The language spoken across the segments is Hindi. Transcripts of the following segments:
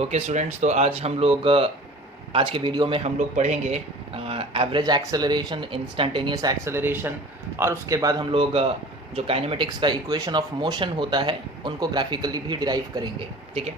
ओके स्टूडेंट्स, तो आज हम लोग आज के वीडियो में हम लोग पढ़ेंगे एवरेज एक्सेलरेशन, इंस्टेंटेनियस एक्सेलरेशन, और उसके बाद हम लोग जो काइनेमेटिक्स का इक्वेशन ऑफ मोशन होता है उनको ग्राफिकली भी डिराइव करेंगे। ठीक है,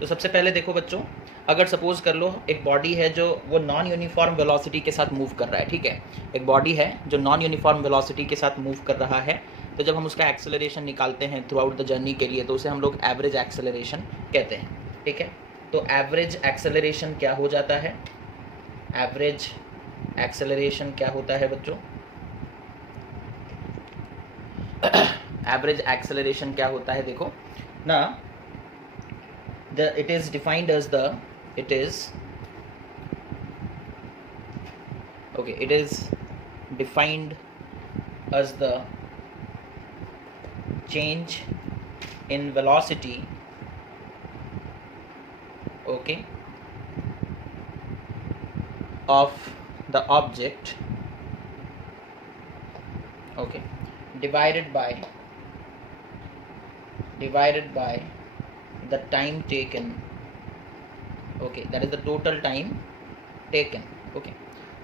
तो सबसे पहले देखो बच्चों, अगर सपोज कर लो एक बॉडी है जो वो नॉन यूनिफॉर्म वेलोसिटी के साथ मूव कर रहा है। ठीक है, एक बॉडी है जो नॉन यूनिफॉर्म वेलोसिटी के साथ मूव कर रहा है, तो जब हम उसका एक्सेलरेशन निकालते हैं थ्रू आउट द जर्नी के लिए, तो उसे हम लोग एवरेज एक्सेलरेशन कहते हैं। ठीक है, तो एवरेज एक्सेलरेशन क्या हो जाता है? एवरेज एक्सेलरेशन क्या होता है बच्चों? एवरेज एक्सेलरेशन क्या होता है? देखो ना, it is defined as the it is defined as the change in velocity, okay, of the object, okay, divided by the time taken, okay, that is the total time taken, okay।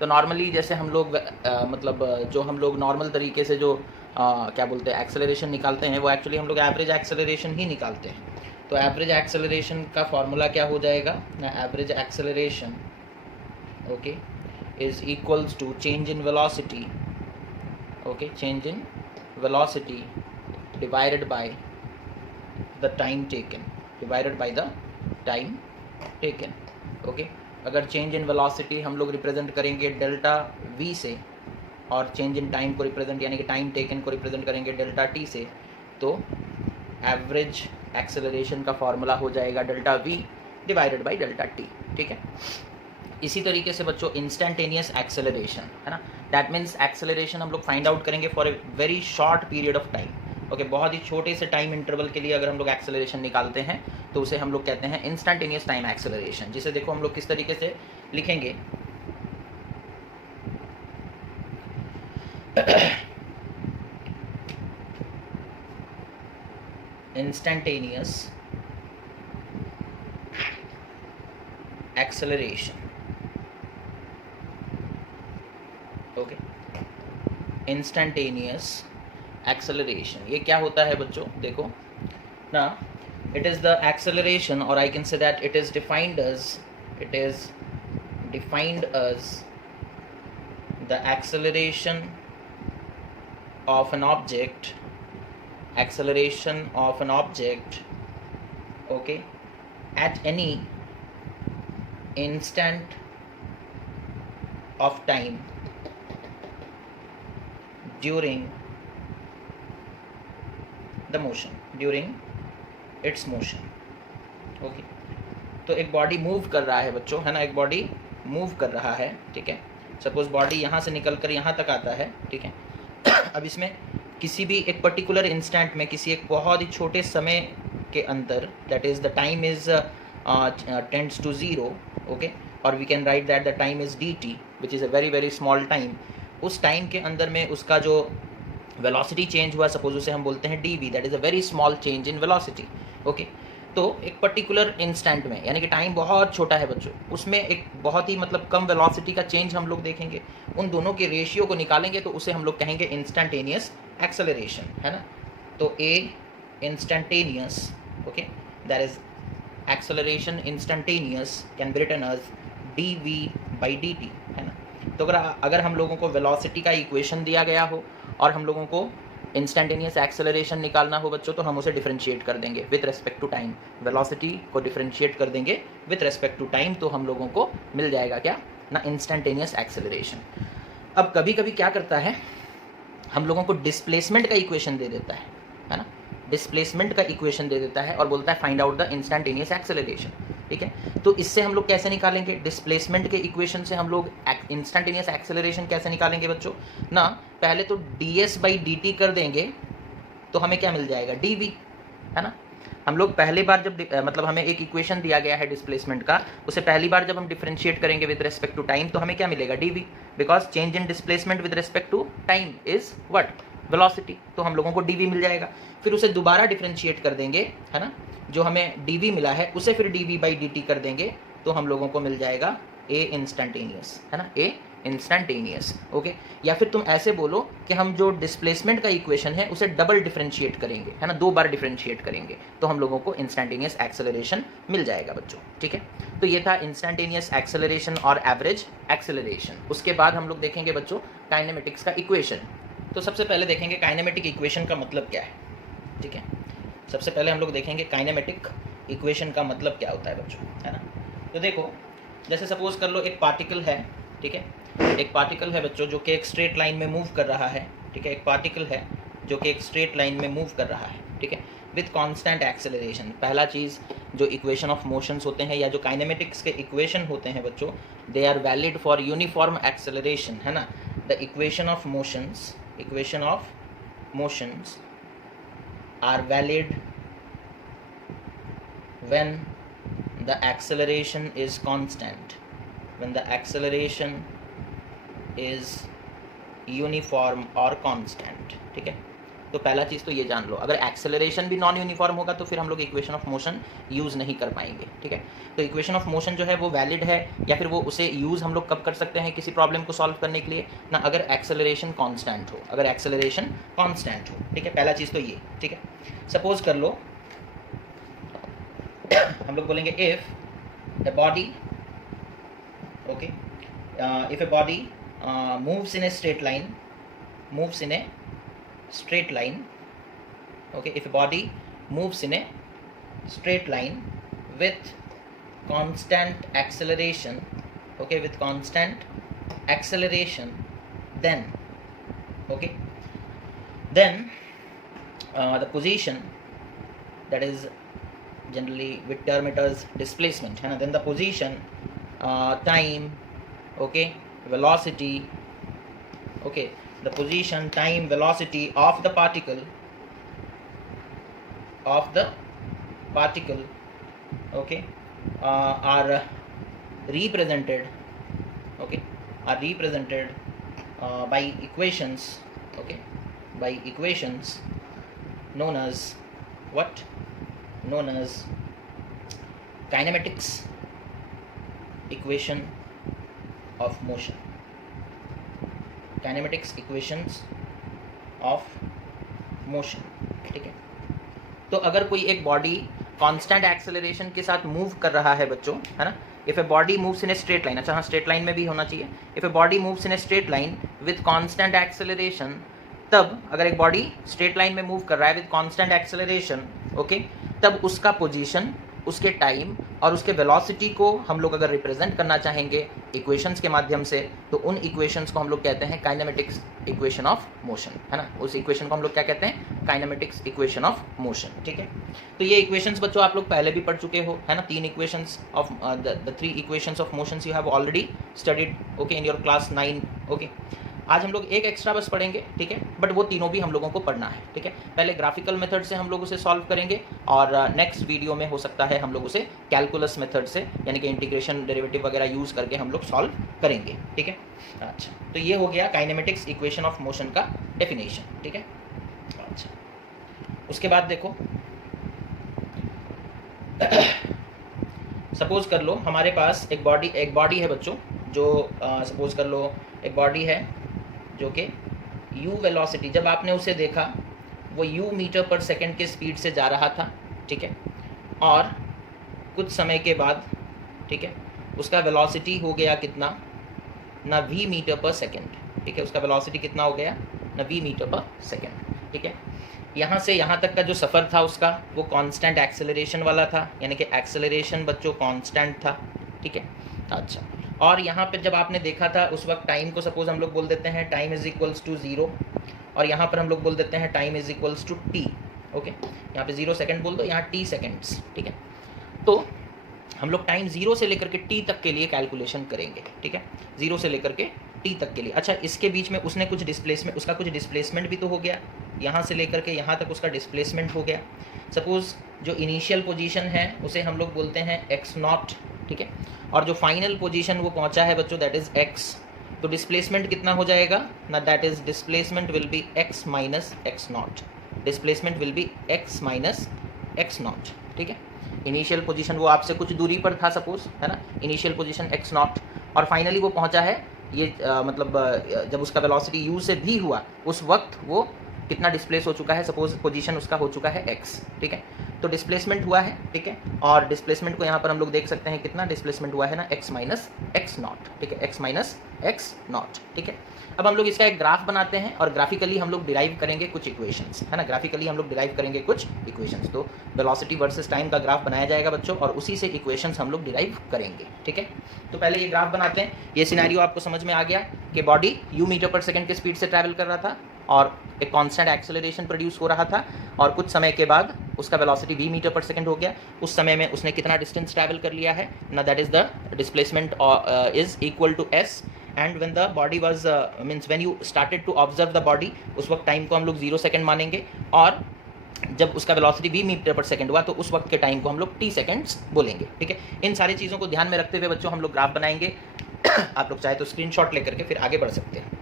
तो नॉर्मली जैसे हम लोग जो हम लोग नॉर्मल तरीके से जो क्या बोलते हैं एक्सेलरेशन निकालते हैं, वो एक्चुअली हम लोग एवरेज एक्सेलरेशन ही निकालते हैं। तो एवरेज एक्सेलरेशन का फॉर्मूला क्या हो जाएगा ना? Average acceleration, okay, is equals to change in velocity, okay, change in velocity divided by the time taken, okay. अगर चेंज इन वेलोसिटी हम लोग रिप्रेजेंट करेंगे डेल्टा वी से, और चेंज इन टाइम को रिप्रेजेंट यानी कि टाइम टेकन को रिप्रेजेंट करेंगे डेल्टा टी से, तो एवरेज एक्सेलरेशन का फॉर्मूला हो जाएगा delta v divided by delta t. ठीक है, इसी तरीके से बच्चों इंस्टेंटेनियस एक्सेलरेशन है ना, दैट मीन्स एक्सेलरेशन हम लोग फाइंड आउट करेंगे for a very short period of time, okay. बहुत ही छोटे से टाइम इंटरवल के लिए अगर हम लोग एक्सेलरेशन निकालते हैं तो उसे हम लोग कहते हैं इंस्टेंटेनियस टाइम एक्सेलरेशन, जिसे देखो हम लोग किस तरीके से लिखेंगे। Instantaneous acceleration, okay, instantaneous acceleration ये क्या होता है बच्चों? देखो ना, it is the acceleration, or I can say that it is defined as the acceleration of an object, okay, at any instant of time during it's motion, okay. तो एक बॉडी मूव कर रहा है बच्चों, है ना, एक बॉडी मूव कर रहा है। ठीक है, सपोज बॉडी यहाँ से निकल कर यहाँ तक आता है। ठीक है, अब इसमें किसी भी एक पर्टिकुलर इंस्टेंट में, किसी एक बहुत ही छोटे समय के अंदर, that is the time is tends to zero, okay, और we can write that the time is d t, which is a very very small time. उस टाइम के अंदर में उसका जो वेलोसिटी चेंज हुआ, सपोज उसे हम बोलते हैं d v, that is a very small change in velocity, okay. तो एक पर्टिकुलर इंस्टेंट में, यानी कि टाइम बहुत छोटा है बच्चों, उसमें एक बहुत ही कम वेलोसिटी का चेंज हम लोग देखेंगे। उन दोनों के रेशियो को निकालेंगे तो उसे हम लोग कहेंगे इंस्टेंटेनियस एक्सेलरेशन, है ना। तो a instantaneous, okay, that is acceleration instantaneous can be written as d v by d t, है ना। तो अगर हम लोगों को वेलोसिटी का इक्वेशन दिया गया हो और हम लोगों को इंस्टेंटेनियस एक्सेलरेशन निकालना हो बच्चों, तो हम उसे डिफरेंशिएट कर देंगे with respect to time. Velocity को डिफरेंशिएट कर देंगे विथ रेस्पेक्ट टू टाइम, तो हम लोगों को मिल जाएगा क्या ना, इंस्टेंटेनियस एक्सेलरेशन। अब कभी कभी क्या करता है, हम लोगों को डिस्प्लेसमेंट का इक्वेशन दे देता है ना, डिस्प्लेसमेंट का इक्वेशन दे देता है और बोलता है find out the instantaneous acceleration. ठीक है, तो इससे हम लोग कैसे निकालेंगे? डिस्प्लेसमेंट के इक्वेशन से हम लोग इंस्टेंटेनियस एक्सेलरेशन कैसे निकालेंगे बच्चों ना? पहले तो ds बाई डी टी कर देंगे तो हमें क्या मिल जाएगा? dv, है ना। हम लोग पहली बार जब हमें एक इक्वेशन दिया गया है डिस्प्लेसमेंट का, उसे पहली बार जब हम डिफरेंशिएट करेंगे विद रेस्पेक्ट टू टाइम, तो हमें क्या मिलेगा? dv, because change in displacement with respect to time is what? Velocity, तो हम लोगों को डी वी मिल जाएगा। फिर उसे दोबारा डिफ्रेंशिएट कर देंगे, है ना, जो हमें डी वी मिला है उसे फिर d v by d t कर देंगे, तो हम लोगों को मिल जाएगा ए इंस्टेंटेनियस, है ना, ए इंस्टेंटेनियस। ओके, या फिर तुम ऐसे बोलो कि हम जो डिस्प्लेसमेंट का इक्वेशन है उसे डबल डिफरेंशिएट करेंगे, है ना, 2 बार डिफरेंशिएट करेंगे, तो हम लोगों को इंस्टेंटेनियस एक्सेलरेशन मिल जाएगा बच्चों। ठीक है, तो ये था इंस्टेंटेनियस एक्सेलरेशन और एवरेज एक्सेलरेशन। उसके बाद हम लोग देखेंगे बच्चों काइनेमेटिक्स का इक्वेशन। तो सबसे पहले देखेंगे काइनेमेटिक इक्वेशन का मतलब क्या है। ठीक है, सबसे पहले हम लोग देखेंगे काइनेमेटिक इक्वेशन का मतलब क्या होता है बच्चों, है ना। तो देखो, जैसे सपोज कर लो एक पार्टिकल है, ठीक है, एक पार्टिकल है बच्चों जो कि एक स्ट्रेट लाइन में मूव कर रहा है। ठीक है, एक पार्टिकल है जो कि एक स्ट्रेट लाइन में मूव कर रहा है। ठीक है, विथ कांस्टेंट एक्सेलरेशन। पहला चीज़, जो इक्वेशन ऑफ मोशंस होते हैं या जो काइनेमेटिक्स के इक्वेशन होते हैं बच्चों, they are valid for uniform acceleration, है ना। The equation of motions are valid when the acceleration is constant, when the acceleration is uniform or constant। ठीक है, तो पहला चीज़ तो ये जान लो, अगर एक्सेलरेशन भी नॉन यूनिफॉर्म होगा तो फिर हम लोग इक्वेशन ऑफ मोशन यूज़ नहीं कर पाएंगे। ठीक है, तो इक्वेशन ऑफ मोशन जो है वो वैलिड है, या फिर वो उसे यूज़ हम लोग कब कर सकते हैं किसी प्रॉब्लम को सॉल्व करने के लिए ना, अगर एक्सेलरेशन कांस्टेंट हो, अगर एक्सेलरेशन कांस्टेंट हो। ठीक है, पहला चीज़ तो ये। ठीक है, सपोज कर लो हम लोग बोलेंगे if a body, okay, if a body moves in a straight line, okay, if a body moves in a straight line with constant acceleration, okay, with constant acceleration, then the position, that is generally we term it as displacement, है ना, then the position, time, okay, velocity, okay, the position, time, velocity of the particle, okay, are represented, okay, are represented by equations, okay, by equations known as what? Known as kinematics equation of motion, kinematics equations of motion. ठीक है, तो अगर कोई एक बॉडी कांस्टेंट एक्सेलरेशन के साथ मूव कर रहा है बच्चों, है ना, if a body moves in a straight line, अच्छा हाँ स्ट्रेट लाइन में भी होना चाहिए, if a body moves in a straight line with constant acceleration, तब अगर एक बॉडी स्ट्रेट लाइन में मूव कर रहा है विथ कांस्टेंट एक्सेलरेशन, ओके, तब उसका पोजीशन, उसके टाइम और उसके वेलोसिटी को हम लोग अगर रिप्रेजेंट करना चाहेंगे इक्वेशंस के माध्यम से, तो उन इक्वेशंस को हम लोग कहते हैं काइनेमेटिक्स इक्वेशन ऑफ मोशन, है ना। उस इक्वेशन को हम लोग क्या कहते हैं? Kinematics equation of motion. ठीक है, तो ये इक्वेशंस बच्चों आप लोग पहले भी पढ़ चुके हो, है ना। 3 equations of the 3 equations of motions you have already studied, okay, in your class 9। Okay, आज हम लोग एक एक्स्ट्रा बस पढ़ेंगे, ठीक है, बट वो तीनों भी हम लोगों को पढ़ना है। ठीक है, पहले ग्राफिकल मेथड से हम लोग उसे सॉल्व करेंगे और नेक्स्ट वीडियो में हो सकता है हम लोग उसे कैलकुलस मेथड से, यानी कि इंटीग्रेशन, डेरिवेटिव वगैरह यूज़ करके हम लोग सॉल्व करेंगे। ठीक है, अच्छा, तो ये हो गया काइनेमेटिक्स इक्वेशन ऑफ मोशन का डेफिनेशन। ठीक है, अच्छा, उसके बाद देखो सपोज कर लो हमारे पास एक बॉडी है बच्चों, जो सपोज कर लो एक बॉडी है जो कि u वेलोसिटी, जब आपने उसे देखा वो u मीटर पर सेकंड के स्पीड से जा रहा था। ठीक है, और कुछ समय के बाद, ठीक है, उसका वेलोसिटी हो गया कितना, ना v मीटर पर सेकंड। ठीक है, उसका वेलोसिटी कितना हो गया, ना v मीटर पर सेकंड। ठीक है, यहाँ से यहाँ तक का जो सफ़र था उसका वो कांस्टेंट एक्सेलरेशन वाला था, यानी कि एक्सेलरेशन बच्चों कांस्टेंट था। ठीक है, अच्छा, और यहाँ पे जब आपने देखा था उस वक्त टाइम को सपोज हम लोग बोल देते हैं टाइम इज इक्वल्स टू 0, और यहाँ पर हम लोग बोल देते हैं time is equals to t. Okay, यहाँ पे 0 सेकंड बोल दो, यहाँ t सेकंड्स। ठीक है, तो हम लोग टाइम 0 से लेकर के t तक के लिए कैलकुलेशन करेंगे। ठीक है, 0 से लेकर के t तक के लिए। अच्छा, इसके बीच में उसने कुछ डिस्प्लेसमेंट, उसका कुछ डिस्प्लेसमेंट भी तो हो गया, यहाँ से लेकर के यहाँ तक उसका डिस्प्लेसमेंट हो गया। सपोज़ जो इनिशियल पोजीशन है उसे हम लोग बोलते हैं x0। ठीक है, और जो फाइनल पोजीशन वो पहुँचा है बच्चों दैट इज़ x तो डिस्प्लेसमेंट कितना हो जाएगा ना, that is displacement will be x minus x not, displacement will be x minus x not, ठीक है। इनिशियल पोजीशन वो आपसे कुछ दूरी पर था सपोज, है ना, इनिशियल पोजीशन x नॉट, और फाइनली वो पहुंचा है ये जब उसका वेलोसिटी u से भी हुआ उस वक्त वो कितना डिस्प्लेस हो चुका है, सपोज पोजीशन उसका हो चुका है x, ठीक है। तो डिस्प्लेसमेंट हुआ है, ठीक है, और डिस्प्लेसमेंट को यहाँ पर हम लोग देख सकते हैं कितना डिस्प्लेसमेंट हुआ है ना, x माइनस एक्स नॉट, ठीक है, x माइनस एक्स नॉट, ठीक है। अब हम लोग इसका एक ग्राफ बनाते हैं और ग्राफिकली हम लोग डिराइव करेंगे कुछ इक्वेशंस, है ना, ग्राफिकली हम लोग डिराइव करेंगे कुछ इक्वेशंस। तो वेलोसिटी वर्सेस टाइम का ग्राफ बनाया जाएगा बच्चों, और उसी से इक्वेशंस हम लोग डिराइव करेंगे, ठीक है। तो पहले ये ग्राफ बनाते हैं। ये सिनेरियो आपको समझ में आ गया कि बॉडी u मीटर पर सेकंड के स्पीड से ट्रैवल कर रहा था और एक कांस्टेंट एक्सेलरेशन प्रोड्यूस हो रहा था, और कुछ समय के बाद उसका वेलोसिटी v मीटर पर सेकंड हो गया। उस समय में उसने कितना डिस्टेंस ट्रैवल कर लिया है ना, that is the displacement is equal to s, and when the body was means when you started to observe the body, उस वक्त टाइम को हम लोग 0 सेकंड मानेंगे, और जब उसका वेलोसिटी v मीटर पर सेकंड हुआ तो उस वक्त के टाइम को हम लोग t सेकंड्स बोलेंगे, ठीक है। इन सारी चीज़ों को ध्यान में रखते हुए बच्चों हम लोग ग्राफ बनाएंगे। आप लोग चाहे तो स्क्रीनशॉट लेकर के फिर आगे बढ़ सकते हैं।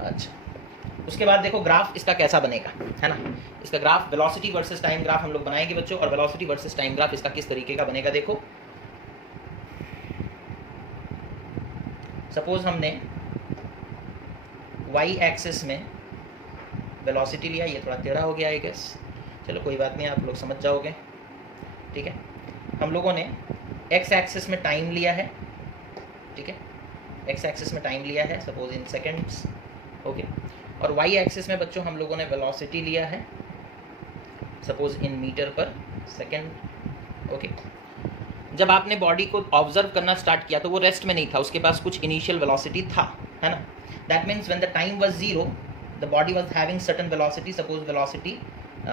अच्छा, उसके बाद देखो ग्राफ इसका कैसा बनेगा, है ना, इसका graph velocity versus time graph हम लोग बनाएंगे बच्चों, और वेलोसिटी वर्सेस टाइम ग्राफ इसका किस तरीके का बनेगा देखो। सपोज हमने y एक्सिस में वेलोसिटी लिया, ये थोड़ा टेढ़ा हो गया आई गेस, चलो कोई बात नहीं, आप लोग समझ जाओगे, ठीक है। हम लोगों ने x एक्सिस में टाइम लिया है, ठीक है, x एक्सिस में टाइम लिया है सपोज इन सेकंड्स, ओके, और y एक्सिस में बच्चों हम लोगों ने वेलोसिटी लिया है सपोज इन मीटर पर सेकंड, ओके। जब आपने बॉडी को ऑब्जर्व करना स्टार्ट किया तो वो रेस्ट में नहीं था, उसके पास कुछ इनिशियल वेलोसिटी था, है ना। That means when the time was 0 the body was having certain velocity, suppose velocity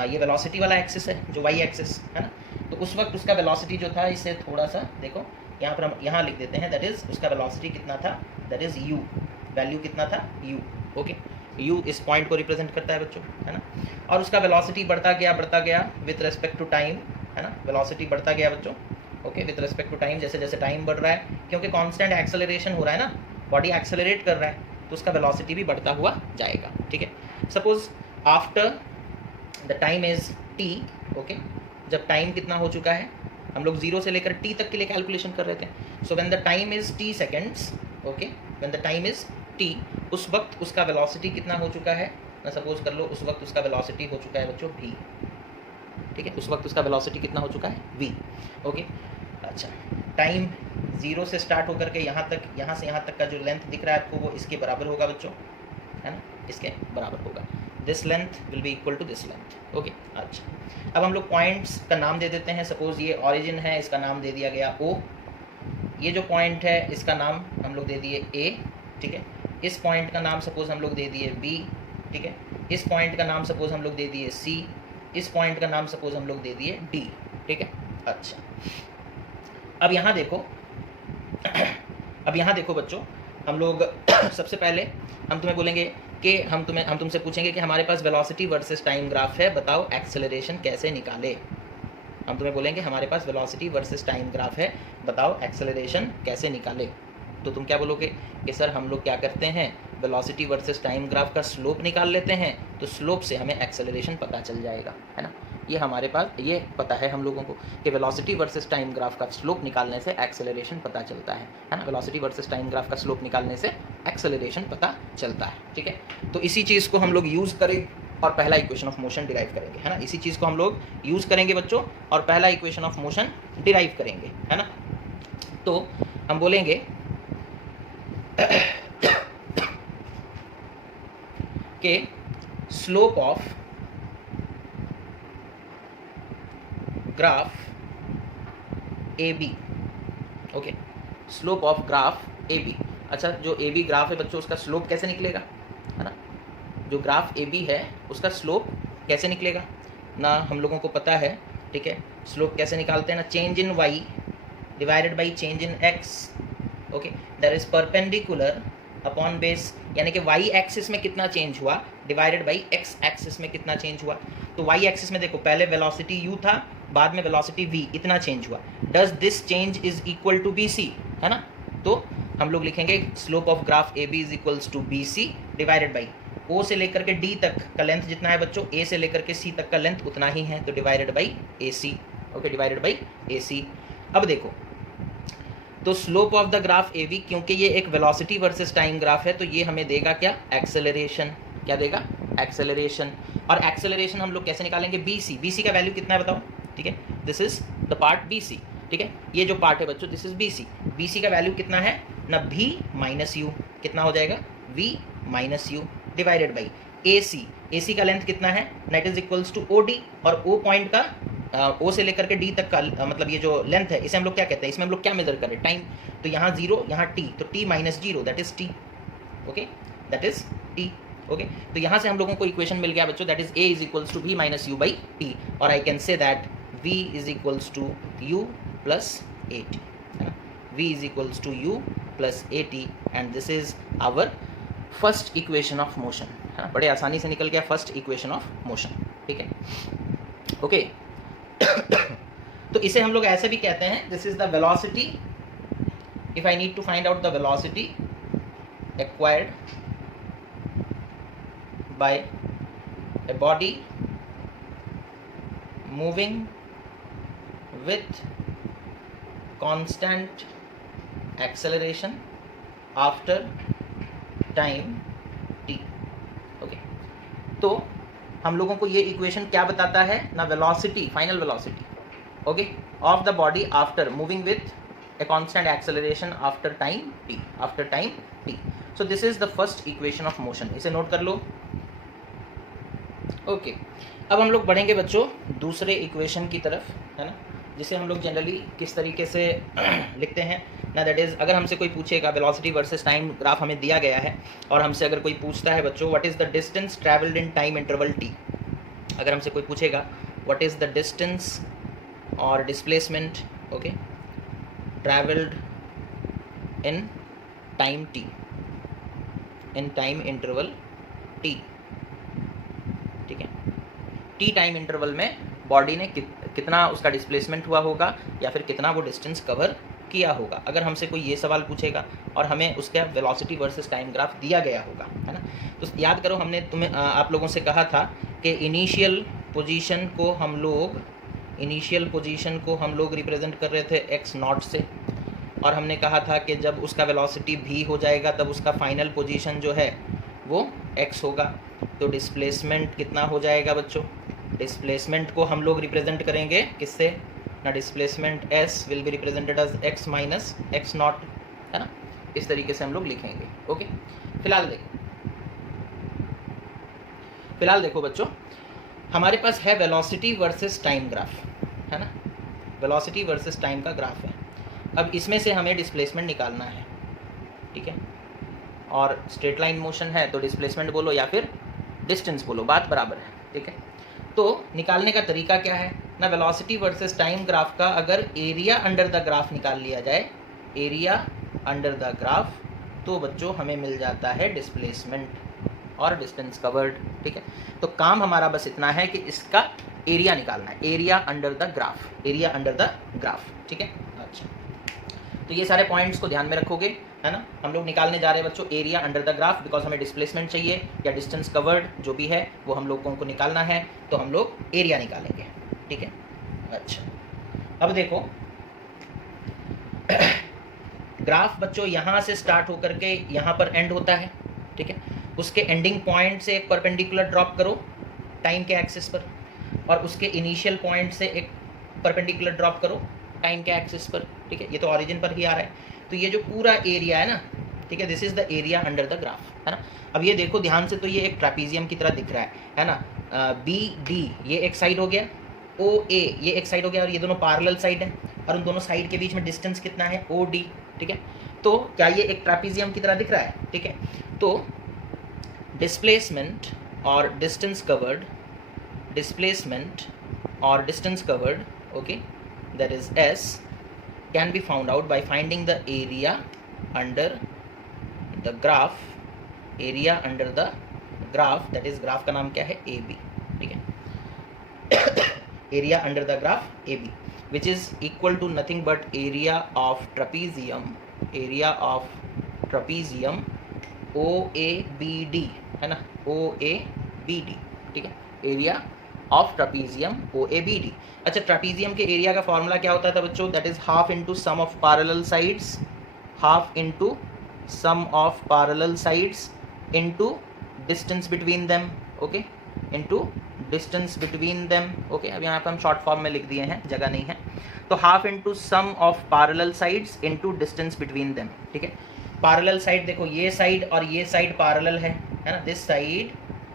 ये वेलोसिटी वाला एक्सिस है जो y एक्सिस, है ना, तो उस वक्त उसका वेलोसिटी जो था, इसे थोड़ा सा देखो यहाँ पर हम यहाँ लिख देते हैं, दैट इज उसका वेलोसिटी कितना था, दैट इज u, वैल्यू कितना था u, ओके। u इस पॉइंट को रिप्रेजेंट करता है बच्चों, है ना, और उसका वेलोसिटी बढ़ता गया विथ रेस्पेक्ट टू टाइम, है ना, वेलोसिटी बढ़ता गया बच्चों, okay, with respect to time, जैसे जैसे टाइम बढ़ रहा है, क्योंकि कांस्टेंट एक्सेलरेशन हो रहा है ना, बॉडी एक्सेलरेट कर रहा है, तो उसका वेलोसिटी भी बढ़ता हुआ जाएगा, ठीक है। Suppose after the time is t, okay, जब टाइम कितना हो चुका है, हम लोग 0 से लेकर t तक के लिए कैलकुलेशन कर रहे थे, so when the time is t seconds, okay, when the time is t, उस वक्त उसका वेलोसिटी कितना हो चुका है ना, सपोज कर लो उस वक्त उसका वेलोसिटी हो चुका है बच्चों v, ठीक है, उस वक्त उसका वेलोसिटी कितना हो चुका है v, ओके। अच्छा, टाइम 0 से स्टार्ट होकर के यहाँ तक, यहाँ से यहाँ तक का जो लेंथ दिख रहा है आपको, वो इसके बराबर होगा बच्चों, है ना, इसके बराबर होगा, this length will be equal to this length, okay. अच्छा, अब हम लोग पॉइंट्स का नाम दे देते हैं, सपोज ये ऑरिजिन है, इसका नाम दे दिया गया O, ये जो पॉइंट है इसका नाम हम लोग दे दिए A, ठीक है, इस पॉइंट का नाम सपोज हम लोग दे दिए B, ठीक है, इस पॉइंट का नाम सपोज हम लोग दे दिए C, इस पॉइंट का नाम सपोज हम लोग दे दिए D, ठीक है। अच्छा, अब यहाँ देखो अब यहाँ देखो बच्चों, हम लोग सबसे पहले हम तुम्हें बोलेंगे कि हम तुमसे पूछेंगे कि हमारे पास वेलोसिटी वर्सेस टाइम ग्राफ है, बताओ एक्सेलरेशन कैसे निकाले। हम तुम्हें बोलेंगे हमारे पास वेलोसिटी वर्सेस टाइम ग्राफ है, बताओ एक्सेलरेशन कैसे निकाले। तो तुम क्या बोलोगे कि सर हम लोग क्या करते हैं, वेलोसिटी वर्सेस टाइम ग्राफ का स्लोप निकाल लेते हैं, तो स्लोप से हमें एक्सेलरेशन पता चल जाएगा, है ना। ये हमारे पास ये पता है हम लोगों को कि वेलोसिटी वर्सेस टाइम ग्राफ का स्लोप निकालने से एक्सेलरेशन पता चलता है ना, वेलोसिटी वर्सेस टाइम ग्राफ का स्लोप निकालने से एक्सेलरेशन पता चलता है, ठीक है। तो इसी चीज़ को हम लोग यूज़ करें और पहला इक्वेशन ऑफ मोशन डिराइव करेंगे, है ना, इसी चीज़ को हम लोग यूज़ करेंगे बच्चों और पहला इक्वेशन ऑफ मोशन डिराइव करेंगे, है ना। तो हम बोलेंगे कि slope of graph AB, okay, slope of graph AB। अच्छा, जो AB ग्राफ है बच्चों उसका स्लोप कैसे निकलेगा, है ना, जो ग्राफ AB है उसका स्लोप कैसे निकलेगा ना, हम लोगों को पता है, ठीक है। स्लोप कैसे निकालते हैं ना, change in y divided by change in x, okay, that is perpendicular upon base, यानी कि y एक्सिस में कितना चेंज हुआ डिवाइडेड बाई x एक्सिस में कितना चेंज हुआ। तो y एक्सिस में देखो पहले वेलोसिटी u था, बाद में वेलोसिटी v, इतना चेंज हुआ, does this change is equal to bc, है ना। तो हम लोग लिखेंगे slope of graph A B is equals to B C divided by O से लेकर के डी तक का लेंथ जितना है बच्चों, ए से लेकर के सी तक का लेंथ उतना ही है, तो divided by A C. Okay, divided by A C. अब देखो, तो slope of the graph A B, क्योंकि ये एक वेलोसिटी वर्सेस टाइम ग्राफ है, तो ये हमें देगा क्या, एक्सेलरेशन। क्या देगा, एक्सेलरेशन। और एक्सेलरेशन हम लोग कैसे निकालेंगे, बी सी। बी सी का वैल्यू कितना है बताओ, ठीक है, this is the part B C, ठीक है, ये जो पार्ट है बच्चों this is B C. B C का वैल्यू कितना है ना, भी माइनस यू, कितना हो जाएगा, v minus u divided by A C. A C का लेंथ कितना है, net is equals to O D, और ओ पॉइंट का ओ से लेकर के डी तक का मतलब ये जो लेंथ है इसे हम लोग क्या कहते हैं, इसमें हम लोग क्या मेजर करें, टाइम। तो यहाँ जीरो, यहाँ टी, तो T minus zero that is T. Okay, that is T. Okay, तो यहाँ से हम लोगों को इक्वेशन मिल गया बच्चों, that is a is equals to v minus u by t, और I can say that v is equals to u plus a t, है ना, v is equals to u plus a t, and this is our first equation of motion, है ना, बड़े आसानी से निकल गया फर्स्ट इक्वेशन ऑफ मोशन, ठीक है। ओके, तो इसे हम लोग ऐसे भी कहते हैं, this is the velocity, if I need to find out the velocity acquired by a body moving with constant acceleration after time t. Okay, तो हम लोगों को ये इक्वेशन क्या बताता है ना, velocity, final velocity, okay, of the body after moving with a constant acceleration after time T, after time T. So this is the first equation of motion, इसे नोट कर लो। ओके, अब हम लोग बढ़ेंगे बच्चों दूसरे इक्वेशन की तरफ, है ना, जिसे हम लोग जनरली किस तरीके से लिखते हैं ना, दैट इज़ अगर हमसे कोई पूछेगा वेलोसिटी वर्सेस टाइम ग्राफ हमें दिया गया है, और हमसे अगर कोई पूछता है बच्चों what is the distance travelled in time interval T, अगर हमसे कोई पूछेगा व्हाट इज़ द डिस्टेंस और displacement, okay, travelled in time T, in time interval T, ठीक है, टी टाइम इंटरवल में बॉडी ने कितना उसका डिस्प्लेसमेंट हुआ होगा या फिर कितना वो डिस्टेंस कवर किया होगा, अगर हमसे कोई ये सवाल पूछेगा और हमें उसका वेलोसिटी वर्सेस टाइम ग्राफ दिया गया होगा, है ना, तो याद करो हमने तुम्हें आप लोगों से कहा था कि इनिशियल पोजीशन को हम लोग रिप्रेजेंट कर रहे थे एक्स नॉट से, और हमने कहा था कि जब उसका वेलोसिटी भी हो जाएगा तब उसका फाइनल पोजीशन जो है वो एक्स होगा, तो डिस्प्लेसमेंट कितना हो जाएगा बच्चों, डिस्प्लेसमेंट को हम लोग रिप्रेजेंट करेंगे किससे ना, displacement s will be represented as x minus x naught, है ना, इस तरीके से हम लोग लिखेंगे। ओके, फिलहाल देखो बच्चों, हमारे पास है वेलोसिटी वर्सेस टाइम ग्राफ, है ना, वेलोसिटी वर्सेस टाइम का ग्राफ है। अब इसमें से हमें डिस्प्लेसमेंट निकालना है, ठीक है, और स्ट्रेट लाइन मोशन है तो डिस्प्लेसमेंट बोलो या फिर डिस्टेंस बोलो, बात बराबर है, ठीक है। तो निकालने का तरीका क्या है ना, वेलोसिटी वर्सेस टाइम ग्राफ का अगर एरिया अंडर द ग्राफ निकाल लिया जाए, एरिया अंडर द ग्राफ, तो बच्चों हमें मिल जाता है डिस्प्लेसमेंट और डिस्टेंस कवर्ड, ठीक है। तो काम हमारा बस इतना है कि इसका एरिया निकालना है, area under the graph, area under the graph, ठीक है। अच्छा, तो ये सारे पॉइंट्स को ध्यान में रखोगे, है ना, हम लोग निकालने जा रहे हैं बच्चों area under the graph, because हमें डिस्प्लेसमेंट चाहिए या डिस्टेंस कवर्ड जो भी है वो हम लोगों को निकालना है, तो हम लोग एरिया निकालेंगे, ठीक है। अच्छा, अब देखो ग्राफ बच्चों यहाँ से स्टार्ट होकर के यहाँ पर एंड होता है, ठीक है, उसके एंडिंग पॉइंट से एक परपेंडिकुलर ड्रॉप करो टाइम के एक्सिस पर, और उसके इनिशियल पॉइंट से एक परपेंडिकुलर ड्रॉप करो टाइम के एक्सिस पर, ठीक है, ये तो ऑरिजिन पर ही आ रहा है। तो ये जो पूरा एरिया है ना, ठीक है, this is the area under the graph, है ना। अब ये देखो ध्यान से, तो ये एक ट्रापीजियम की तरह दिख रहा है ना, बी डी ये एक साइड हो गया, ओ ए ये एक साइड हो गया, और ये दोनों पैरेलल साइड है, और उन दोनों साइड के बीच में डिस्टेंस कितना है, ओ डी, ठीक है। तो क्या ये एक ट्रापीजियम की तरह दिख रहा है, ठीक है। तो डिस्प्लेसमेंट और डिस्टेंस कवर्ड, डिस्प्लेसमेंट और distance covered, okay, that is S, can be found out by finding the area under the graph, area under the graph, that is graph का नाम क्या है AB, ठीक है, area under the graph AB। which is equal to nothing but area of trapezium OABD, है ना, OABD, ठीक है, एरिया ऑफ ट्रापीजियम OABD। अच्छा, ट्रापीजियम के एरिया का फॉर्मूला क्या होता था बच्चों? That is half into sum of parallel sides, half into sum of parallel sides into distance between them, okay, into distance between them, okay. अब यहाँ पे हम शॉर्ट फॉर्म में लिख दिए हैं, जगह नहीं है, तो half into sum of parallel sides into distance between them, ठीक है। पैरेलल साइड देखो, ये साइड और ये साइड पैरेलल है ना, this side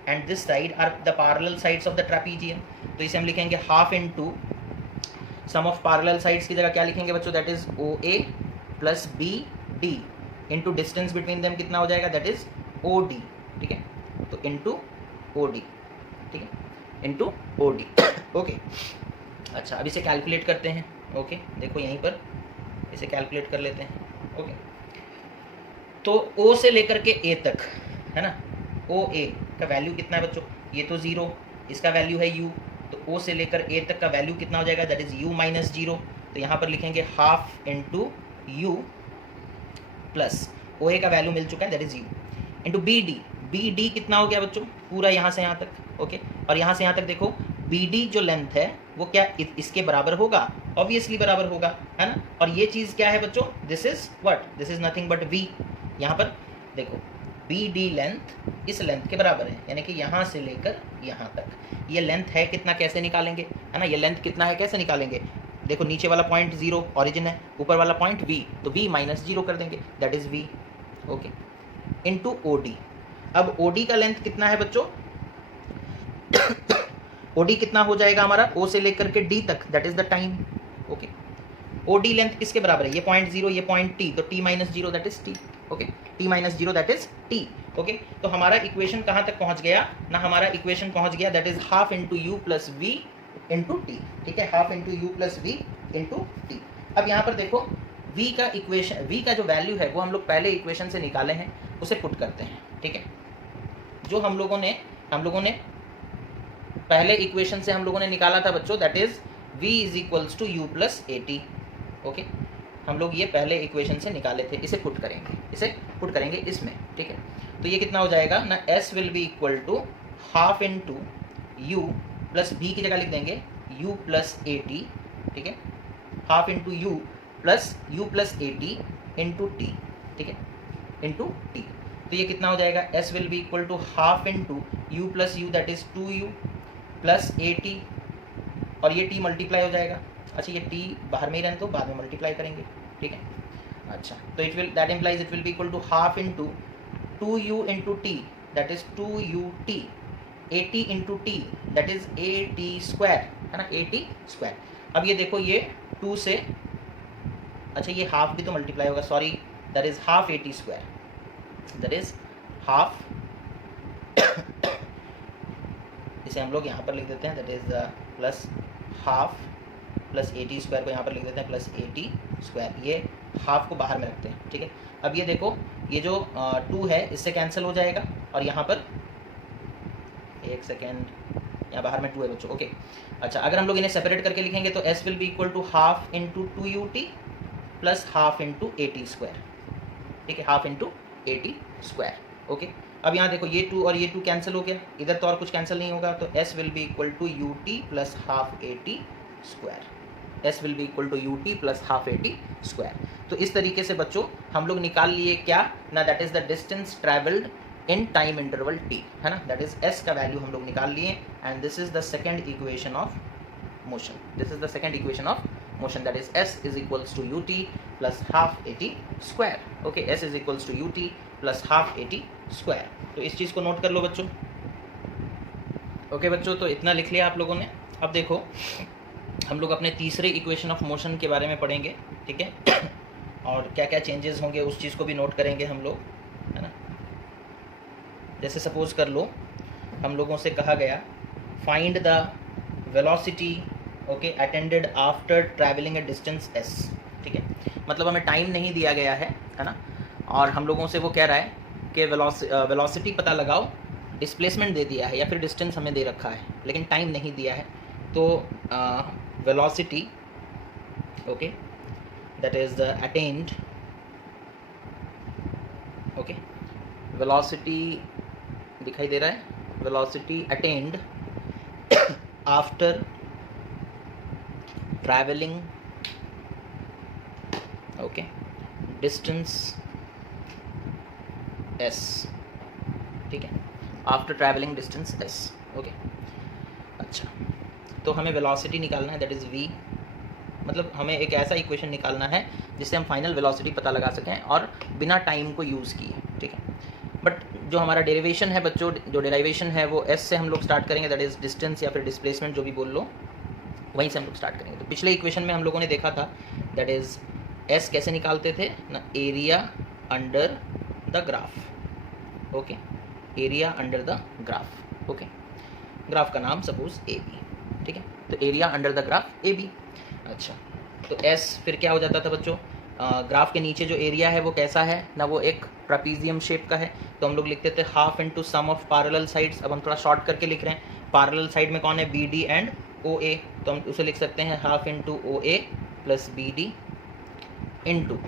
and this side are the parallel sides of the trapezium. तो इसे हम लिखेंगे half into sum of parallel sides की जगह क्या लिखेंगे बच्चों? That is OA plus BD into distance between them कितना हो जाएगा? दैट इज OD, ठीक है। तो इंटू OD, ठीक है, इंटू OD, ओके। अच्छा, अब इसे कैलकुलेट करते हैं, ओके। देखो यहीं पर इसे कैलकुलेट कर लेते हैं, ओके। तो O से लेकर के A तक, है ना, OA का वैल्यू कितना है बच्चों? ये तो 0, इसका वैल्यू है U, तो O से लेकर A तक का वैल्यू कितना हो जाएगा? That is U minus 0। तो यहाँ पर लिखेंगे half into U plus OA का वैल्यू मिल चुका है, that is U, into BD कितना हो गया बच्चों? पूरा यहाँ से यहाँ तक, ओके। और यहाँ से यहाँ तक देखो, BD जो लेंथ है वो क्या इसके बराबर होगा? ऑब्वियसली बराबर होगा, है ना। और ये चीज़ क्या है बच्चों? This is what? This is nothing but V। यहाँ पर देखो, BD लेंथ इस लेंथ के बराबर है, यानी कि यहाँ से लेकर यहाँ तक ये लेंथ है कितना, कैसे निकालेंगे, है ना, ये लेंथ कितना है कैसे निकालेंगे? देखो, नीचे वाला पॉइंट 0 ऑरिजिन है, ऊपर वाला पॉइंट V, तो V माइनस 0 कर देंगे, that is V, okay, into OD। अब OD का लेंथ कितना है बच्चों? OD कितना हो जाएगा हमारा? O से लेकर के D तक, that is the time, okay. OD length किसके बराबर है? ये पॉइंट 0, ये पॉइंट T, तो T minus 0 that is T, okay, T minus 0 that is T, okay. तो हमारा इक्वेशन कहाँ तक पहुँच गया ना? हमारा इक्वेशन पहुँच गया that is half into U plus V into T, ठीक है, half into U plus V into T। अब यहाँ पर देखो, V का इक्वेशन, V का जो वैल्यू है वो हम लोग पहले इक्वेशन से निकाले हैं, उसे पुट करते हैं, ठीक है। जो हम लोगों ने पहले इक्वेशन से हम लोगों ने निकाला था बच्चों, that is V is equals to U plus AT, okay. हम लोग ये पहले इक्वेशन से निकाले थे, इसे पुट करेंगे इसमें, ठीक है। तो ये कितना हो जाएगा ना? S will be equal to half into U plus B की जगह लिख देंगे U प्लस AT, ठीक है, half into U plus AT into T, ठीक है, इंटू T। तो ये कितना हो जाएगा? S will be equal to half into U plus U that is 2U plus AT, और ये T मल्टीप्लाई हो जाएगा। अच्छा, ये T बाहर में ही रहने दो, बाद में मल्टीप्लाई करेंगे, ठीक है। अच्छा, तो that implies it will be equal to half into 2U into T that is 2UT, AT into T that is AT square, है ना, AT स्क्वायर। अब ये देखो, ये 2 से, अच्छा ये हाफ भी तो मल्टीप्लाई होगा, sorry, that is half AT square, that is half इसे हम लोग यहाँ पर लिख देते हैं, that is plus half plus AT square को यहाँ पर लिख देते हैं प्लस AT स्क्वायर, ये हाफ को बाहर में रखते हैं, ठीक है। अब ये देखो, ये जो 2 है इससे कैंसिल हो जाएगा, और यहाँ पर एक सेकेंड, यहाँ बाहर में 2 है बच्चों, ओके। अच्छा, अगर हम लोग इन्हें सेपरेट करके लिखेंगे तो S will be equal to half into 2UT plus half into AT square, ठीक है, half into AT square, okay. अब यहाँ देखो, ये 2 और ये 2 कैंसिल हो गया, इधर तो और कुछ कैंसिल नहीं होगा, तो S will be equal to UT plus half AT square, S will be equal to UT plus half AT square. तो इस तरीके से बच्चों हम लोग निकाल लिए क्या ना, that is the distance travelled in time interval T, है ना, दैट इज S का वैल्यू हम लोग निकाल लिए, and this is the second equation of motion, that is S is equals to UT plus half AT square, okay, S is equals to UT plus half AT square. तो इस चीज़ को नोट कर लो बच्चों, ओके बच्चों। तो इतना लिख लिया आप लोगों ने। अब देखो, हम लोग अपने तीसरे इक्वेशन ऑफ मोशन के बारे में पढ़ेंगे, ठीक है, और क्या क्या चेंजेस होंगे उस चीज़ को भी नोट करेंगे हम लोग, है ना। जैसे सपोज कर लो, हम लोगों से कहा गया find the velocity, okay, attended after travelling A distance S, ठीक है। मतलब हमें टाइम नहीं दिया गया है ना, और हम लोगों से वो कह रहा है कि वेलोसिटी पता लगाओ, डिस्प्लेसमेंट दे दिया है या फिर डिस्टेंस हमें दे रखा है, लेकिन टाइम नहीं दिया है। तो velocity okay, that is the attend, okay, velocity दिखाई दे रहा है, velocity attend after travelling, okay, distance s, ठीक है, after travelling distance s, okay. अच्छा, तो हमें वेलोसिटी निकालना है, दैट इज़ v, मतलब हमें एक ऐसा इक्वेशन निकालना है जिससे हम फाइनल वेलोसिटी पता लगा सकें और बिना टाइम को यूज़ किए, ठीक है। बट जो हमारा डेरिवेशन है बच्चों, जो डेरिवेशन है वो s से हम लोग स्टार्ट करेंगे, दैट इज़ डिस्टेंस या फिर डिस्प्लेसमेंट जो भी बोल लो, वहीं से हम लोग स्टार्ट करेंगे। तो पिछले इक्वेशन में हम लोगों ने देखा था दैट इज़ s कैसे निकालते थे ना, area under the graph, okay, area under the graph, okay, graph का नाम सपोज ए बी, ठीक है, तो area under the graph A B. अच्छा, तो s फिर क्या हो जाता था बच्चों, ग्राफ के नीचे जो एरिया है वो कैसा है ना, वो एक ट्रापीजियम शेप का है, तो हम लोग लिखते थे half into sum of parallel sides. अब हम थोड़ा शॉर्ट करके लिख रहे हैं, पैरेलल साइड में कौन है, B D and O A, तो हम उसे लिख सकते हैं half into O A plus B D into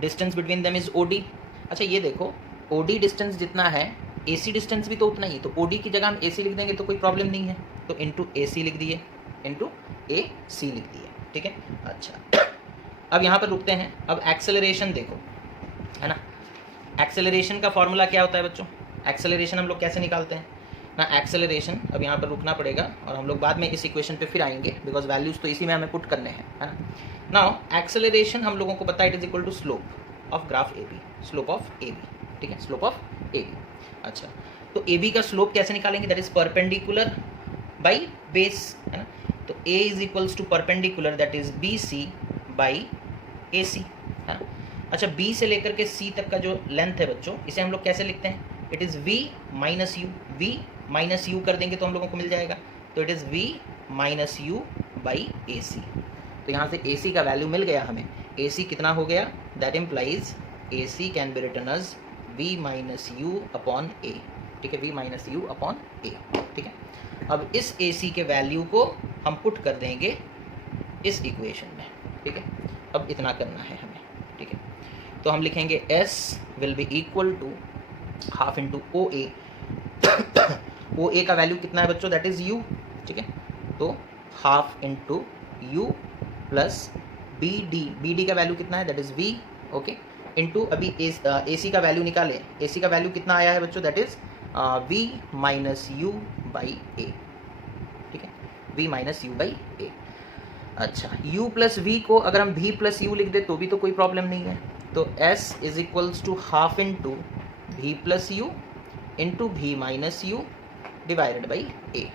distance between them is O D. अच्छा ये देखो, ओ डी डिस्टेंस जितना है ए सी डिस्टेंस भी तो उतना ही, तो ओ डी की जगह हम ए सी लिख देंगे तो कोई प्रॉब्लम नहीं है, तो इंटू ए सी लिख दिए, इंटू ए सी लिख दिए, ठीक है। अच्छा, अब यहाँ पर रुकते हैं। अब एक्सेलरेशन देखो, है ना, एक्सेलरेशन का फॉर्मूला क्या होता है बच्चों, एक्सेलरेशन हम लोग कैसे निकालते हैं ना, एक्सेलरेशन, अब यहाँ पर रुकना पड़ेगा और हम लोग बाद में इस इक्वेशन पे फिर आएंगे, बिकॉज वैल्यूज़ तो इसी में हमें पुट करने हैं, है ना। नाउ एक्सेलरेशन हम लोगों को पता है it is equal to slope of graph A B, slope of A B, ठीक है, स्लोप ऑफ ए बी। अच्छा, तो ए बी का स्लोप कैसे निकालेंगे, that is perpendicular by base, है ना, तो a is equals to perpendicular that is B C by A C, है ना। अच्छा, बी से लेकर के सी तक का जो लेंथ है बच्चों, इसे हम लोग कैसे लिखते हैं, it is v minus u, v minus u कर देंगे तो हम लोगों को मिल जाएगा, तो it is v minus u by A C. तो यहाँ से ए सी का वैल्यू मिल गया हमें, ए सी कितना हो गया, that implies A C can be written as v minus u upon a, ठीक है, v minus u upon a, ठीक है। अब इस ए सी के वैल्यू को हम पुट कर देंगे इस इक्वेशन में, ठीक है। अब इतना करना है हमें, ठीक है, तो हम लिखेंगे s will be equal to half into O A, O A का वैल्यू कितना है बच्चों, दैट इज u, ठीक है, तो half into u plus B D का वैल्यू कितना है, that is v, okay, into अभी ए सी का वैल्यू निकालें, ए सी का वैल्यू कितना आया है बच्चों, that is v minus u by a, ठीक है, v minus u by a. अच्छा, u प्लस वी को अगर हम v प्लस यू लिख दे तो भी तो कोई प्रॉब्लम नहीं है, तो s is equals to half into v plus u into v minus u divided by a.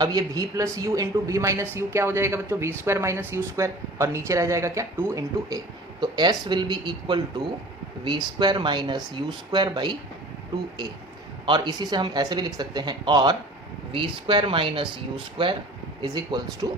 अब ये v plus u into v minus u क्या हो जाएगा बच्चों, v square minus u square, और नीचे रह जाएगा क्या, 2 इंटू ए, तो s will be equal to v square minus u square by 2a, और इसी से हम ऐसे भी लिख सकते हैं, और v square minus u square is equals to